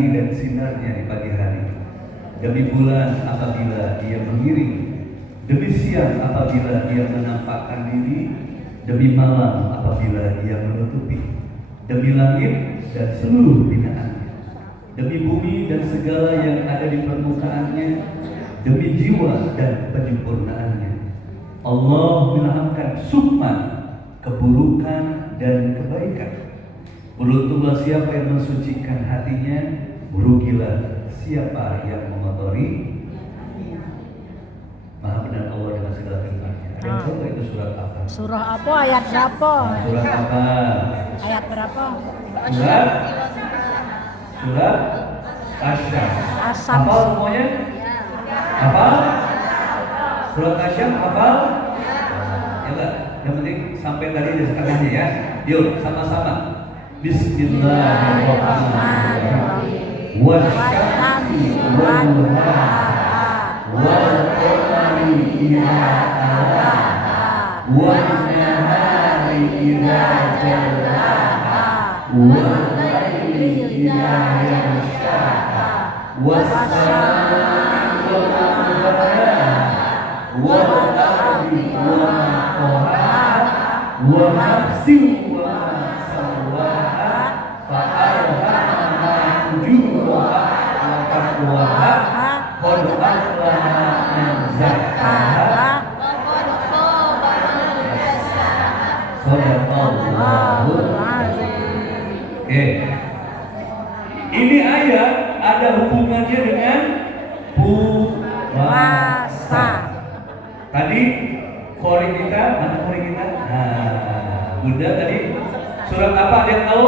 matahari dan sinarnya di pagi hari, demi bulan apabila ia mengiringi, demi siang apabila ia menampakkan diri, demi malam apabila ia menutupi, demi langit dan seluruh binaannya, demi bumi dan segala yang ada di permukaannya, demi jiwa dan penyempurnaannya. Allah menilhamkan sukma, keburukan dan kebaikan. Beruntunglah siapa yang mensucikan hatinya, merugilah siapa yang mengotori. Maha benar Allah dengan segala firman-Nya. Ada yang tahu itu surat apa? Surah apa? Ayat berapa? Surat apa? Ayat berapa? Surat Asyam. Asyam. Hafal semuanya? Hafal? Surat Asyam hafal? Ya enggak? Yang penting sampai tadi di setengahnya ya. Yuk sama-sama. Bismillahirrahmanirrahim. Wasyamsi wal qamari wal qamari idza talaha wan nahari idza jallaha wal laili idza yaghshaha was samaa'i wa ma banaha wal ardi wa ma tahaha wa nafsin wa ma sawaha fa alhamaha fujuraha wa taqwaha qad aflaha man zakkaha wa qad khaba man dassaha. Shadaqallahul azim. Oke. Ini ayat ada hubungannya dengan puasa. Tadi qori kita, mana qori kita? Nah, Bunda tadi surat apa ada yang tahu?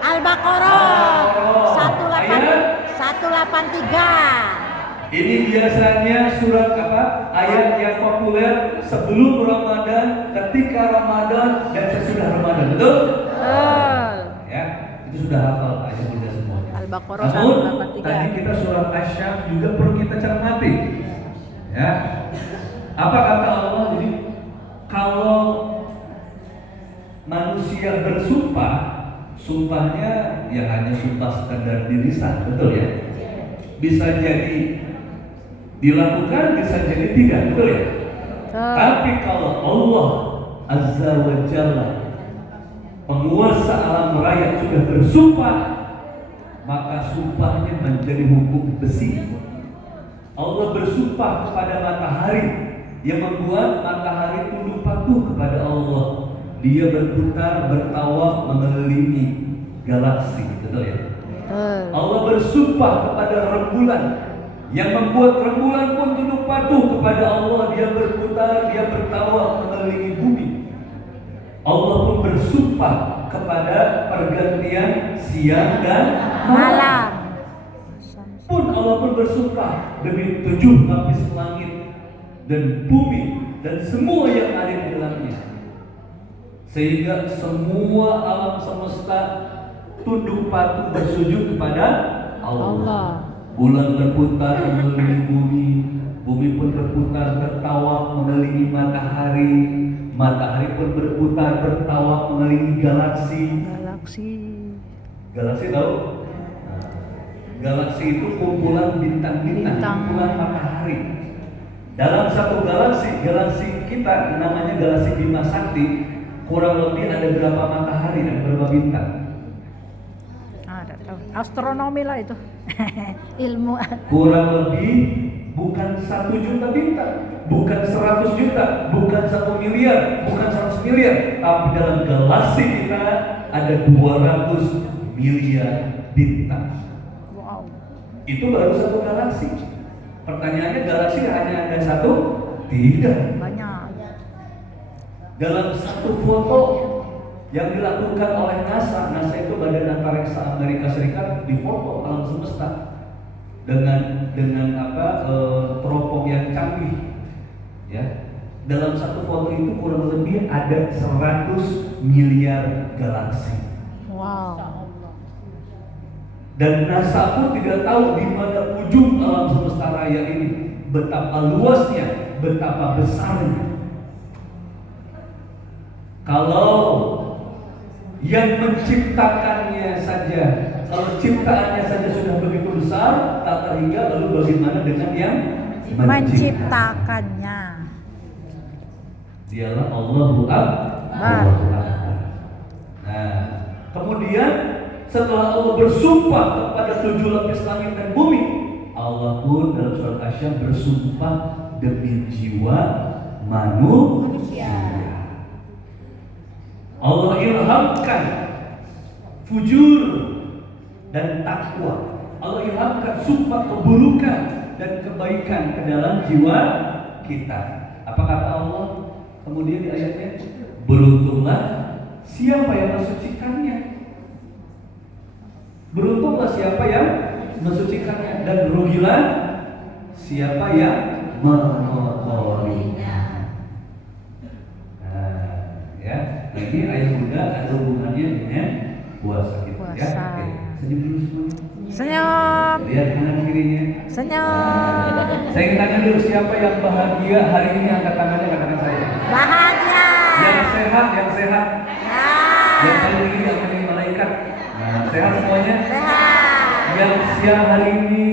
Al-Baqarah 183. Ini biasanya surat apa? Ayat yang populer sebelum Ramadan, ketika Ramadan dan sesudah Ramadan, betul? Ya, itu sudah hafal ayat Bunda semua. Al-Baqarah Namun 183. tadi kita surat Asyam juga perlu kita cermati. Ya. Apa kata Allah? Jadi kalau manusia bersumpah, sumpahnya ya hanya sumpah sekadar di lisan, betul ya? Bisa jadi dilakukan, bisa jadi tidak, betul ya? Tapi kalau Allah Azza wa Jalla, penguasa alam raya, sudah bersumpah, maka sumpahnya menjadi hukum besi. Allah bersumpah kepada matahari, yang membuat matahari tunduk patuh kepada Allah. Dia berputar, bertawaf mengelilingi galaksi, betul ya? Allah bersumpah kepada rembulan, yang membuat rembulan pun tunduk patuh kepada Allah. Dia berputar, dia bertawaf mengelilingi bumi. Allah pun bersumpah kepada pergantian siang dan malam. Pun Allah pun bersumpah demi 7 lapis langit dan bumi dan semua yang ada di dalamnya, sehingga semua alam semesta tunduk patuh bersujud kepada Allah. Bulan berputar mengelilingi bumi, bumi pun berputar bertawaf mengelilingi matahari, matahari pun berputar bertawaf mengelilingi galaksi. Galaksi tahu? Galaksi itu kumpulan bintang-bintang, kumpulan matahari. Dalam satu galaksi kita namanya galaksi Bima Sakti, kurang lebih ada berapa matahari dan berapa bintang? Astronomi lah itu. Ilmu. Kurang lebih bukan 1 juta bintang, bukan 100 juta, bukan 1 miliar, bukan 100 miliar, tapi dalam galaksi kita ada 200 miliar bintang. Wow. Itu baru satu galaksi. Pertanyaannya, galaksi hanya ada satu? Tidak. Banyak. Dalam satu foto yang dilakukan oleh NASA itu Badan Antariksa Amerika Serikat, difoto alam semesta dengan teropong yang canggih. Ya, dalam satu foto itu kurang lebih ada 100 miliar galaksi. Wow. Dan NASA pun tidak tahu di mana ujung alam semesta raya ini, betapa luasnya, betapa besarnya. Kalau yang menciptakannya saja Kalau ciptaannya saja sudah begitu besar, tak terhingga, lalu bagaimana dengan yang Menciptakannya. Dialah Allahu Akbar. Nah, kemudian setelah Allah bersumpah kepada 7 lapis langit dan bumi, Allah pun dalam surat Asy-Syams bersumpah demi jiwa manusia. Allah ilhamkan fujur dan takwa. Allah ilhamkan sumpah keburukan dan kebaikan ke dalam jiwa kita. Apa kata Allah kemudian di ayatnya? Beruntunglah siapa yang mensucikannya. Beruntunglah siapa yang mensucikannya, dan berugilah siapa yang mengotorinya. Nah, ya, ini ayat Bunda ada hubungannya dengan puasa kita. Ya, oke. Senyum dulu semuanya. Senyum. Lihat kanan kirinya. Senyum. Saya ingin tanya dulu, siapa yang bahagia hari ini, angkat tangannya, katakan saya. Bahagia. Yang sehat, yang sehat. Ya. Yang paling tinggi yang paling malaikat. Nah, sehat semuanya. Sehat. Yang siang hari ini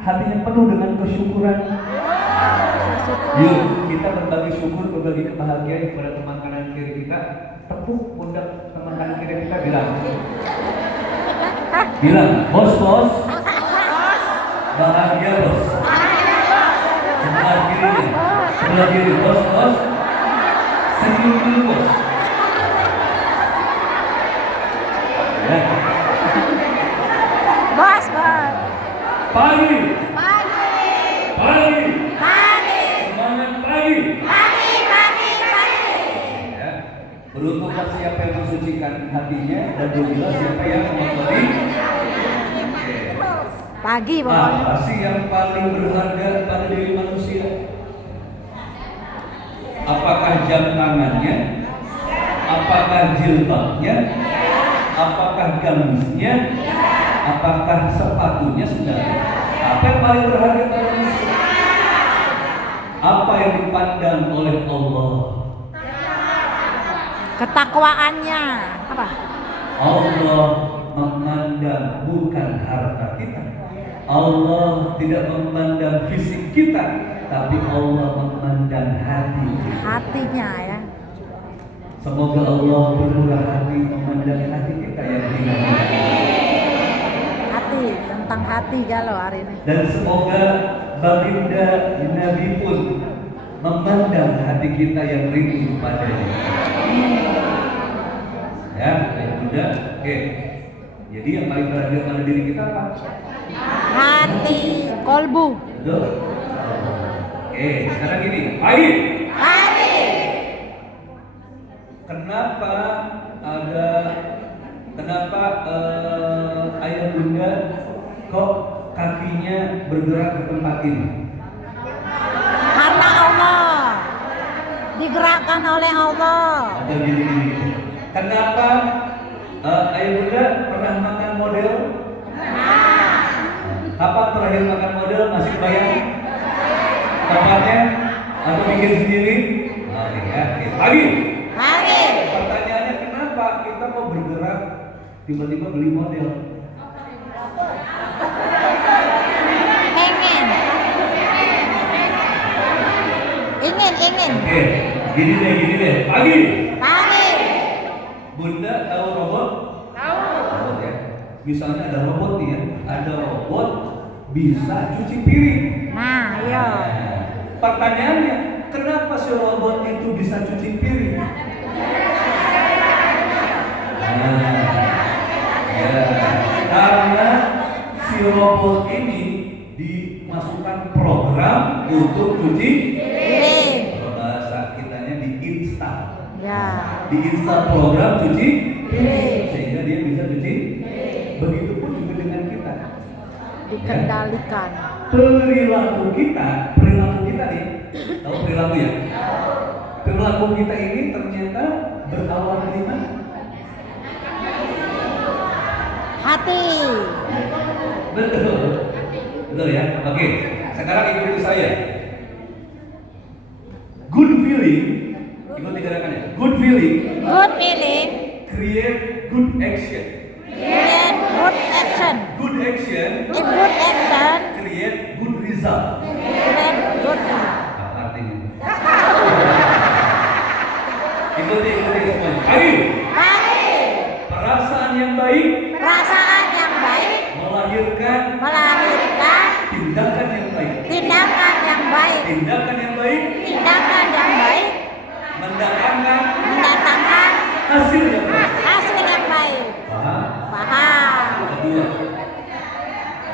hatinya penuh dengan kesyukuran. Bersyukur. Yuk kita berbagi syukur, berbagi kebahagiaan kepada teman kanan kiri kita. Tepuk pundak teman kanan kiri kita, bilang bos bos, bahagia bos. Sebelah kirinya, sebelah kiri bos bos, senyum dulu bos. Ya. Bos, bos. Pagi, Pagi. pagi, Pagi. semangat pagi. Pagi, pagi, pagi. Ya. Beruntunglah siapa yang mensucikan hatinya, dan beruntunglah siapa yang mengotori. Pagi pokoknya. Apa sih yang paling berharga pada diri manusia? Apakah jam tangannya? Apakah jilbabnya? Apakah gamisnya? Apakah sepatunya, saudara? Apa yang paling berharga pada manusia? Apa yang dipandang oleh Allah? Ketakwaannya. Apa? Allah memandang bukan harta kita. Allah tidak memandang fisik kita, tapi Allah memandang hati kita. Hatinya ya. Semoga Allah bermurah hati memandang hati kita yang hina. Hati, tentang hati galau hari ini. Dan semoga baginda Nabi pun memandang hati kita yang rindu padanya. Ya, sudah. Oke. Jadi yang paling berharga pada diri kita apa? Hati, kolbu. Betul? Oke, sekarang gini, pagi. Pagi. Kenapa ayah bunda kok kakinya bergerak ke tempat ini? Karena Allah. Digerakkan oleh Allah. Atau gini. Kenapa ayah bunda pernah makan model? Kapan terakhir makan model? Masih kebayang? Tempatnya? Atau bikin sendiri? Oke, ya. Oke. Pagi. Pagi. Pertanyaannya, kenapa kita kok bergerak tiba-tiba beli model? Ingin. Oke, gini deh. Pagi. Pagi. Bunda tahu robot? Tahu. Robot ya. Misalnya ada robot nih ya. Ada robot bisa cuci piring. Nah, iya. Nah, pertanyaannya, kenapa si robot itu bisa cuci piring? Ya, karena si robot ini dimasukkan program untuk cuci Piring. kalau bahasa kitanya diinstal. Ya. Diinstal program cuci Piring. sehingga dia bisa cuci. Begitupun juga dengan kita. Dikendalikan. Perilaku kita nih, tahu perilaku ya? Perilaku kita ini ternyata berawal dari mana? Hati. Betul ya. Oke, sekarang ikuti saya. Good feeling, ikuti gerakannya. Good feeling Good feeling. create good action. Create good good action. Good action A good action create good result. create good result. Apa artinya? Ikuti semuanya. Ayo. Pagi. Perasaan yang baik Perasaan yang baik melahirkan melahirkan tindakan yang baik. tindakan yang baik. Tindakan yang baik Tindakan yang baik mendatangkan mendatangkan hasil yang baik. hasil yang baik. Paham? Paham. Kedua,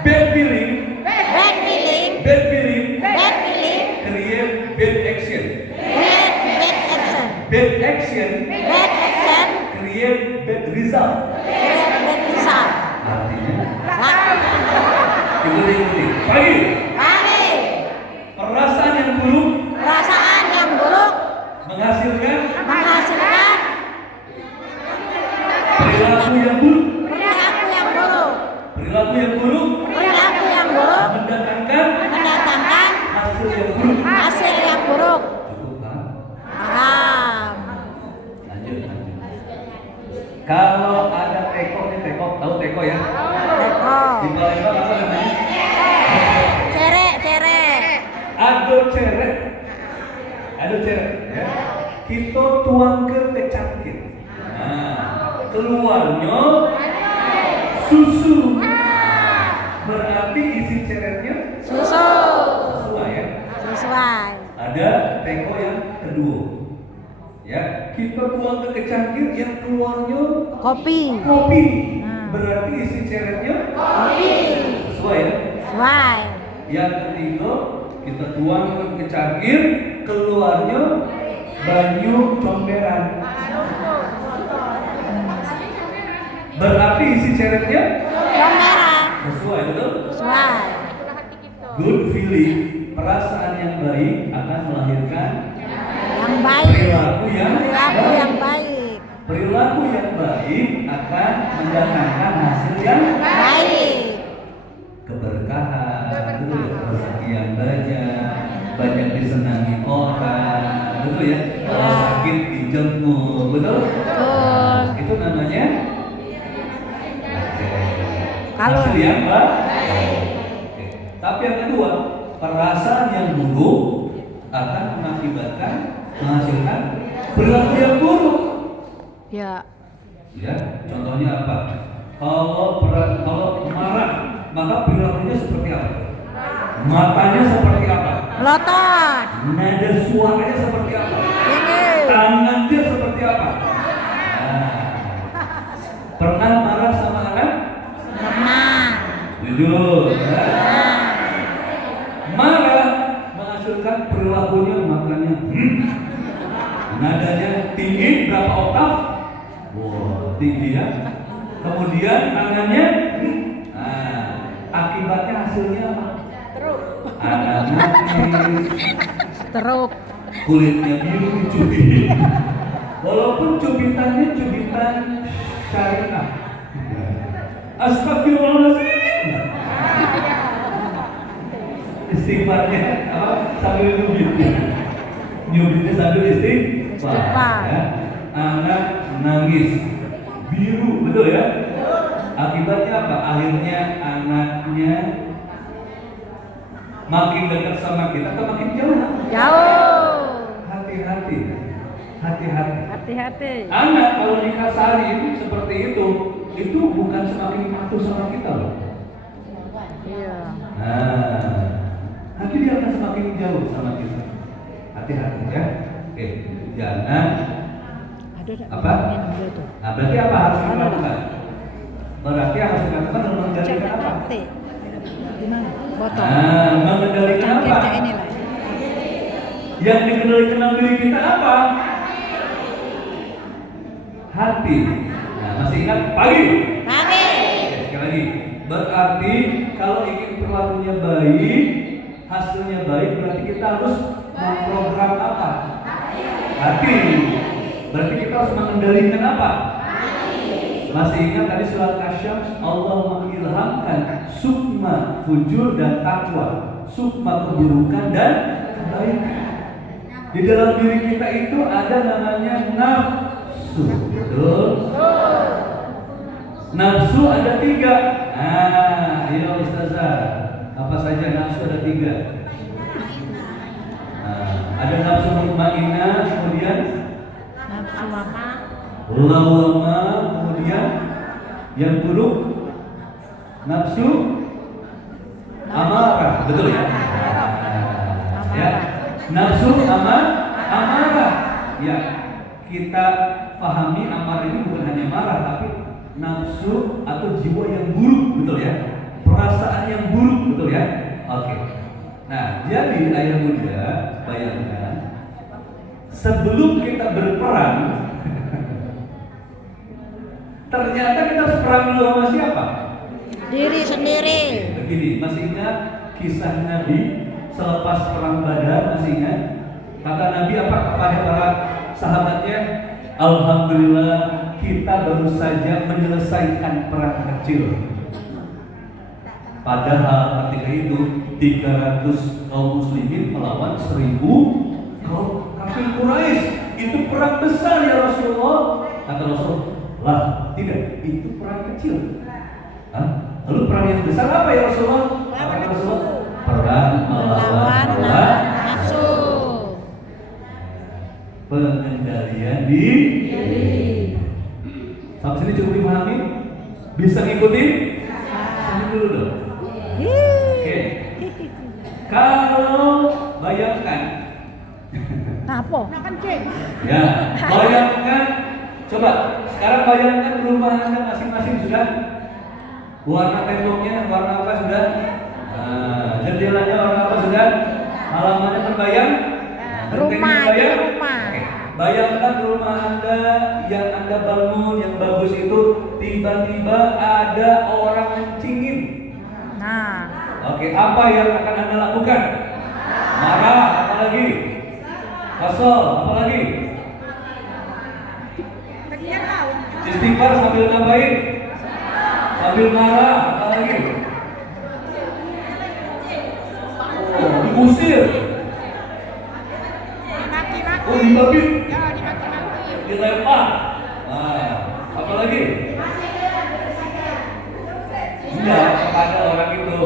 bad feeling Bad feeling, bad feeling bad feeling, create bad action. create bad action. Bad action Bad action, create bad result. create bad result. Artinya, Nah, ikuti. Pagi, pagi. perasaan yang buruk Perasaan yang buruk menghasilkan menghasilkan perilaku yang buruk. perilaku yang buruk. Perilaku yang buruk Perilaku yang buruk mendatangkan mendatangkan hasil yang buruk. hasil yang buruk. Cukup kan? Paham. Lanjut. Kalau ada teko nih, tahu teko ya? Teko. Di Palembang apa namanya? Cere. Ado ceret. Ya. Kita tuang ke kecangkir. Nah, keluarnya susu. Berarti isi ceretnya Susu. sesuai ya. Sesuai. Ada teko yang kedua. Ya, kita tuang ke kecangkir yang keluarnya Kopi. kopi. Hmm. Berarti isi ceretnya Kopi. sesuai ya. Sesuai. Yang ketiga, kita tuang ke cangkir, keluarnya banyu comberan. Berarti isi ceretnya Comberan. sesuai, betul? Sesuai. Good feeling, perasaan yang baik akan melahirkan Yang baik. perilaku yang baik. Perilaku yang baik akan mendatangkan hasil yang Baik. keberkahan, betul ya? Rezeki yang banyak disenangi orang, betul ya? Kalau sakit dijemur, betul? Betul. Itu namanya Kalau hasil yang baik. Oke. Tapi yang kedua, perasaan yang buruk akan mengakibatkan menghasilkan perilaku yang buruk. ya Ya, contohnya apa? Kalau marah, maka perilakunya seperti apa? Matanya seperti apa? melotot. Nada suaranya seperti apa? Ini. Tangan dia seperti apa? Nah, pernah marah sama anak? Pernah. Jujur. Ya? Marah menghasilkan perilakunya, makanya nadanya tinggi berapa oktav? Wow, tinggi ya. Kemudian tangannya, akibatnya hasilnya apa? Anak nangis, Teruk. kulitnya biru dicubit. Walaupun cubitannya cubitan syariah. Astagfirullahaladzim. Istighfarnya apa? Sambil nyubitnya sambil istighfar. Ya. Anak nangis, biru, betul ya? Akibatnya apa? Akhirnya anaknya makin dekat sama kita atau makin jauh? Jauh. Hati-hati. Hati-hati. Anak kalau dikasarin seperti itu bukan semakin patuh sama kita loh. Iya. Nah, nanti dia akan semakin jauh sama kita. Hati-hati ya. Oke, jangan apa? Nah, berarti apa harus kita lakukan? Berarti harus kita lakukan adalah mengendalikan apa? Gimana? Botol. Nah, mengendalikan apa? Yang dikendalikan dalam diri kita apa? Hati. Nah, masih ingat pagi? Pagi. Sekali lagi, berarti kalau ingin perilakunya baik, hasilnya baik, berarti kita harus memprogram apa? Hati. Berarti kita harus mengendalikan apa? Masih ingat tadi surat Asy-Syams, Allah mengilhamkan sukma fujur dan takwa, sukma keburukan dan kebaikan. Di dalam diri kita itu ada namanya nafsu. Betul? Nafsu ada 3. Iya Ustazah. Apa saja nafsu ada 3? Ada nafsu mutmainnah, kemudian Nafsu apa? lawamah, kemudian yang buruk nafsu amarah, betul ya? Ya, nafsu amarah. Ya, kita pahami amarah ini bukan hanya marah, tapi nafsu atau jiwa yang buruk, betul ya? Perasaan yang buruk, betul ya? Oke. Nah, jadi ayah muda, bayangkan sebelum kita berperang, ternyata kita harus perang dulu sama siapa? Diri sendiri. Begini, masih ingat kisah Nabi selepas perang Badar? Masih ingat? Kata Nabi apa kepada para sahabatnya? Alhamdulillah, kita baru saja menyelesaikan perang kecil. Padahal ketika itu 300 kaum muslimin melawan 1000 kaum kafir Quraisy. Itu perang besar ya Rasulullah. Kata Rasulullah, tidak, itu perang kecil. Lalu perang yang besar apa ya Rasulullah? Kata Rasulullah, perang melawan hawa nafsu. Pengendalian diri. Sampai sini cukup dipahami? Bisa ngikutin? Sini dulu dong. Oke. Kalau bayangkan, Apa? ya, bayangkan, coba sekarang bayangkan rumah Anda masing-masing sudah warna temboknya warna apa sudah? Jendelanya warna apa sudah? Halamannya terbayang? Rumah, Terbayang? rumah. Oke. Bayangkan rumah Anda yang Anda bangun yang bagus itu tiba-tiba ada orang mencingin. Nah, Oke, apa yang akan Anda lakukan? Marah, apa lagi? Kesel, apa lagi? Istighfar sambil nambahin. Sambil marah, apa lagi? Diusir. Dibabit. Dilempar. Apa lagi? Enggak, kepada orang itu.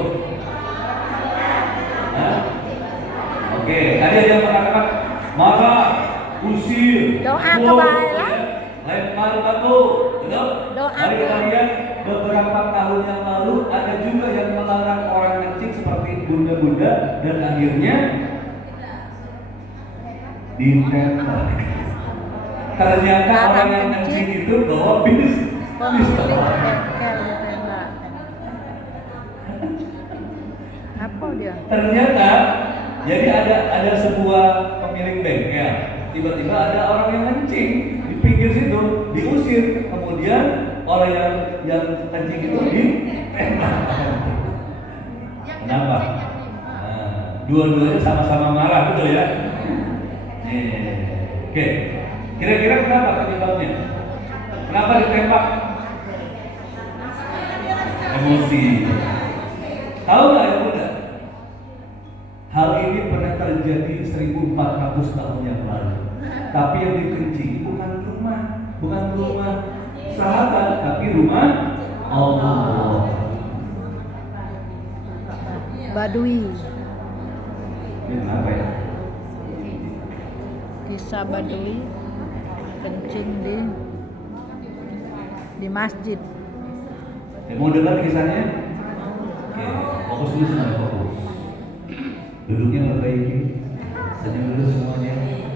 Oke, tadi ada yang mengatakan marah, usir, Doa pukul, kebaiklah. lempar batu, betul? Doa Mari kita lihat beberapa tahun yang lalu ada juga yang melarang orang kencing seperti bunda-bunda dan akhirnya ditembak. Ternyata orang yang kencing itu bawa bis. Pemilik bengkel ditembak. Apa dia? Ternyata jadi ada sebuah pemilik bengkel, tiba-tiba ada orang yang kencing di pinggir situ, diusir, kemudian orang yang kencing itu ditembak. Kenapa? Dua-duanya sama-sama marah, betul ya? Oke, kira-kira kenapa penyebabnya? Kenapa ditembak? Emosi. Tahu nggak ya muda? Hal ini pernah terjadi 1400 tahun yang lalu. Tapi yang dikencing bukan rumah sahabat, tapi rumah Allah. Badui. Ini kenapa ya? Kisah Badui kencing di masjid. Mau dengar kisahnya? Oke, fokus dulu semuanya, fokus. Duduknya perbaiki, senyum dulu semuanya.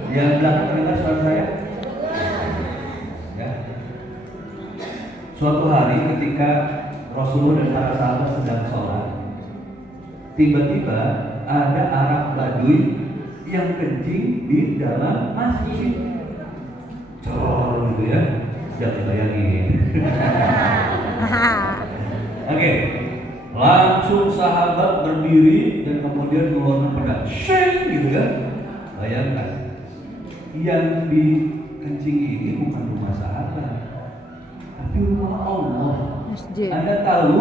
Yang belakang dengar suara saya? Ya. Suatu hari ketika Rasulullah dan para sahabat sedang sholat, tiba-tiba ada Arab Badui yang kencing di dalam masjid. Cor gitu ya, jangan bayangin. Oke, langsung sahabat berdiri dan kemudian mengeluarkan pedang, sheng gitu ya. Bayangkan, yang dikencing ini bukan rumah sahabat, tapi rumah Allah. Masjid. Anda tahu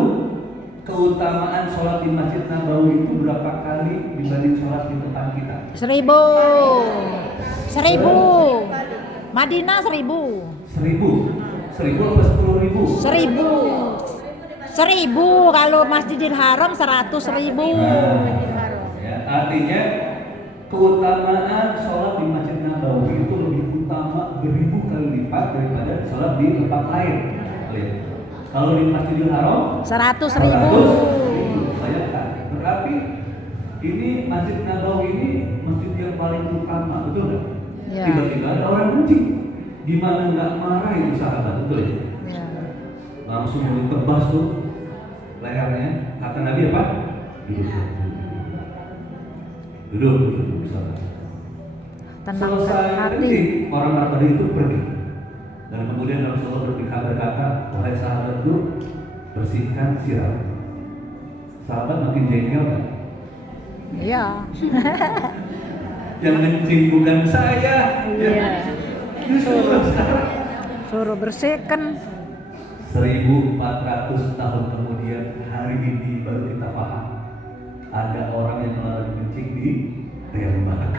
keutamaan sholat di Masjid Nabawi itu berapa kali dibanding sholat di tempat kita? 1000. Madinah 1000. 1000. 1000 apa 10.000? 1000 kalau Masjidil Haram 100.000. Ya, artinya keutamaan sholat di Masjid Nabawi itu lebih utama beribu kali lipat daripada sholat di tempat lain. Lihat. Kalau di Masjidil Haram 100.000. bayangkan. Tetapi ini Masjid Nabawi ini masjid yang paling utama, betul nggak? Ya. Tiba-tiba ada orang kencing, gimana nggak marah itu sahabat, betul ya? Ya. Langsung ditebas tuh lehernya. Kata Nabi apa? Duduk sahabat. Tenangkan Selesai hati. kencing, orang tadi itu pergi. Dan kemudian Rasulullah berkata, wahai sahabatku, bersihkan sirah. Sahabat makin jengkel kan? Iya. Yang kencing bukan saya. Iya. Suruh Suruh bersihkan. 1400 tahun kemudian hari ini baru kita paham ada orang yang melarang kencing di tembak.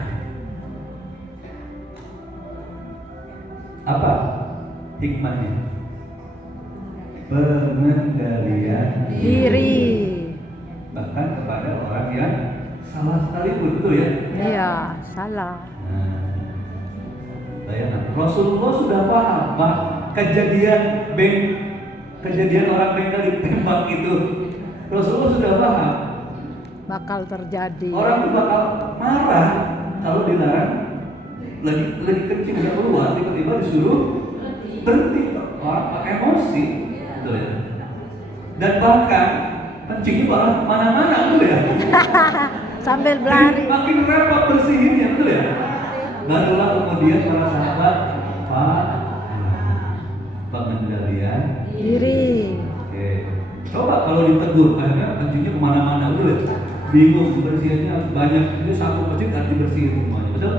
Apa hikmahnya? Pengendalian Diri. bahkan kepada orang yang salah sekalipun, betul ya? Iya, salah. Nah, bayangkan Rasulullah sudah paham bahwa kejadian orang bengkel ditembak itu Rasulullah sudah paham Bakal terjadi. orang itu bakal marah kalau dilarang lagi kencing udah keluar tiba-tiba disuruh berhenti, orang emosi, betul ya? Dan bahkan kencingnya malah mana-mana, betul ya? Sambil berlari. Makin repot bersihinnya, betul ya? Barulah kemudian para sahabat pengendalian Diri. Oke. Coba kalau ditegur, akhirnya kencingnya kemana-mana, betul ya? Bingung bersihinnya banyak, itu satu kencing harus dibersihin semuanya, betul?